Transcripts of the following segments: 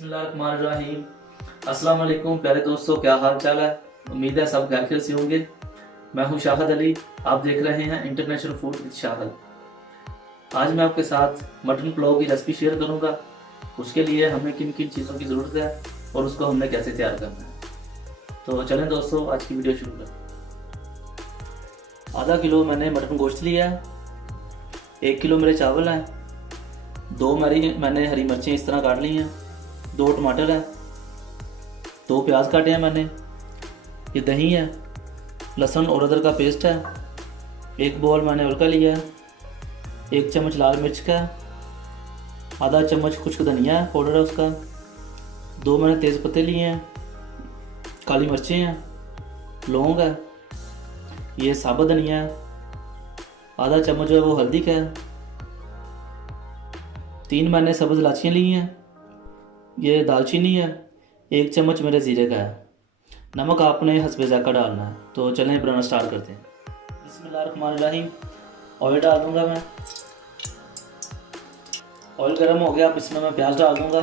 बिस्मिल्लाहिर्रहमानिर्रहीम। अस्सलाम वालेकुम प्यारे दोस्तों, क्या हाल चाल है। उम्मीद है सब खैरियत से होंगे। मैं हूं शाहद अली, आप देख रहे हैं इंटरनेशनल फूड विद शाहद। आज मैं आपके साथ मटन पुलाव की रेसिपी शेयर करूंगा। उसके लिए हमें किन किन चीज़ों की ज़रूरत है और उसको हमने कैसे तैयार करना है। तो चलें दोस्तों, आज की वीडियो शुरू करें। आधा किलो मैंने मटन गोश्त लिया है, 1 किलो मेरे चावल हैं, 2 मैंने हरी मिर्चें इस तरह काट ली हैं, 2 टमाटर हैं, 2 प्याज काटे हैं मैंने, ये दही है, लहसुन और अदरक का पेस्ट है, 1 बॉल मैंने उल्का लिया है, 1 चम्मच लाल मिर्च का, आधा चम्मच खुश्क धनिया पाउडर है उसका, 2 मैंने तेज़ पत्ते लिए हैं, काली मिर्चें हैं, लौंग है, ये साबुत धनिया है, आधा चम्मच जो है वो हल्दी का है, 3 मैंने सब्ज़ इलायचियाँ ली हैं, ये दालचीनी है, 1 चम्मच मेरे ज़ीरे का है। नमक आपने हस्बे ज़ायक़ा डालना है। तो चलें बनाना स्टार्ट करते हैं। बिस्मिल्लाहिर्रहमानिर्रहीम। ऑयल डाल दूंगा मैं। ऑयल गर्म हो गया, अब इसमें मैं प्याज डाल दूंगा।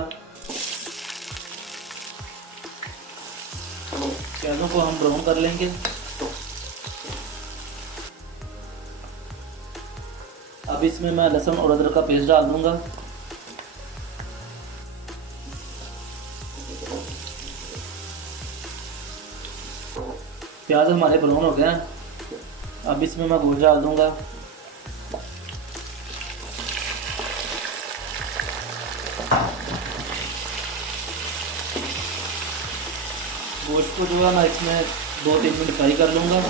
प्याजों को हम ब्राउन कर लेंगे। अब इसमें मैं लहसुन और अदरक का पेस्ट डाल दूंगा। प्याज हमारे ब्राउन हो गया। अब इसमें मैं गोश्त डाल दूंगा। गोश्त को जो है मैं इसमें 2-3 मिनट फ्राई कर लूँगा।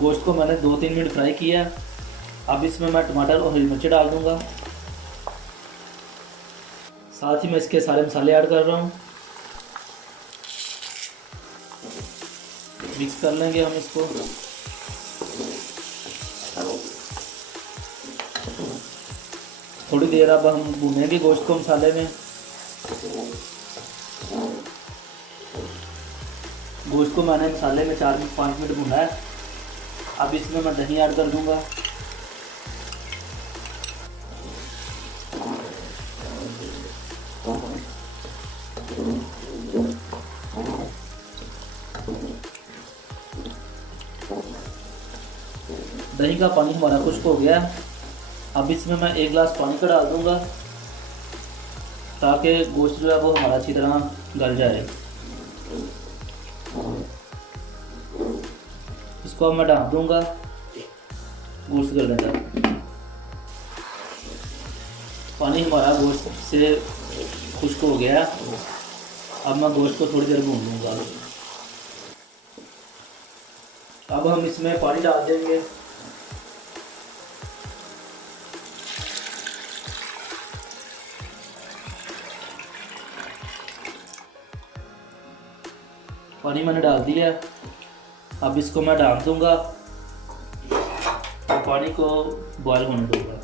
गोश्त को मैंने 2-3 मिनट फ्राई किया। अब इसमें मैं टमाटर और हरी मिर्च डाल दूंगा। साथ ही मैं इसके सारे मसाले ऐड कर रहा हूँ। मिक्स कर लेंगे हम इसको। थोड़ी देर अब हम भूनेंगे गोश्त को मसाले में। गोश्त को मैंने मसाले में 4-5 मिनट भुना है। अब इसमें मैं दही ऐड कर दूंगा। दही का पानी हमारा खुश्क हो गया। अब इसमें मैं 1 गिलास पानी का डाल दूंगा ताकि गोश्त जो है वो हमारा अच्छी तरह गल जाए। इसको अब मैं ढाँप दूंगा गोश्त गलने तक। पानी हमारा गोश्त से खुश्क हो गया। अब मैं गोश्त को थोड़ी देर भून लूँगा। अब हम इसमें पानी डाल देंगे। पानी मैंने डाल दिया। अब इसको मैं ढाँप दूंगा और पानी को बॉयल होने दूंगा।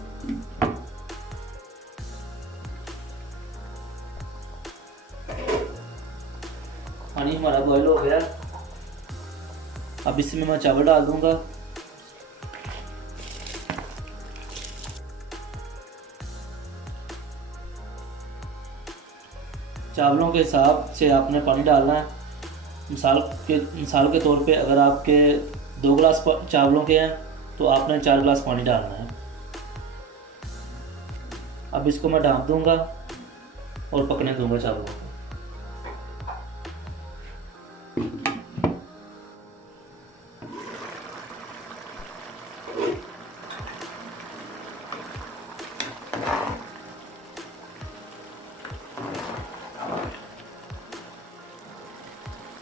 पानी हमारा बॉयल हो गया। अब इसमें मैं चावल डाल दूंगा। चावलों के हिसाब से आपने पानी डालना है। मिसाल के तौर पे अगर आपके 2 गिलास चावलों के हैं तो आपने 4 गिलास पानी डालना है। अब इसको मैं ढाँप दूंगा और पकने दूंगा चावलों को।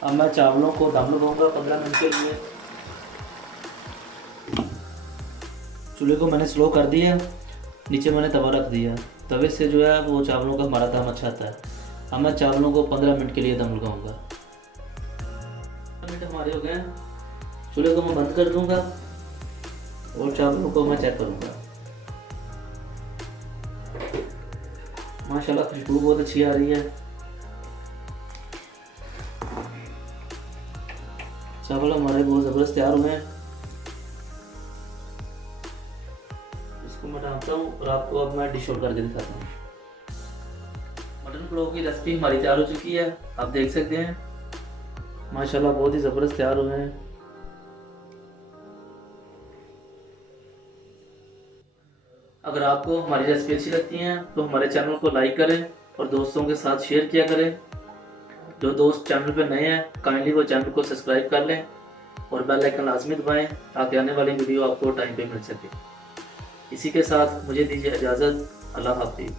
अब मैं चावलों को दम लगाऊंगा 15 मिनट के लिए। चूल्हे को मैंने स्लो कर दिया। नीचे मैंने तवा रख दिया। तवे से जो है वो चावलों का हमारा दम अच्छा आता है। अब मैं चावलों को 15 मिनट के लिए दम लगाऊंगा। 15 मिनट हमारे हो गए। चूल्हे को मैं बंद कर दूंगा और चावलों को मैं चेक करूंगा। माशाल्लाह खुशबू बहुत अच्छी आ रही है। चावल हमारे बहुत ज़बरदस्त तैयार हुए हैं। इसको मैं डाल रखता हूँ और आपको अब मैं डिश आउट करके दिखाता हूँ। मटन पुलाव की रेसिपी हमारी तैयार हो चुकी है, आप देख सकते हैं माशाल्लाह बहुत ही ज़बरदस्त तैयार हुए हैं। अगर आपको हमारी रेसिपी अच्छी लगती है तो हमारे चैनल को लाइक करें और दोस्तों के साथ शेयर किया करें। जो दोस्त चैनल पर नए हैं काइंडली वो चैनल को सब्सक्राइब कर लें और बेल आइकन लाजमी दबाएं ताकि आने वाली वीडियो आपको टाइम पे मिल सके। इसी के साथ मुझे दीजिए इजाज़त। अल्लाह हाफिज़।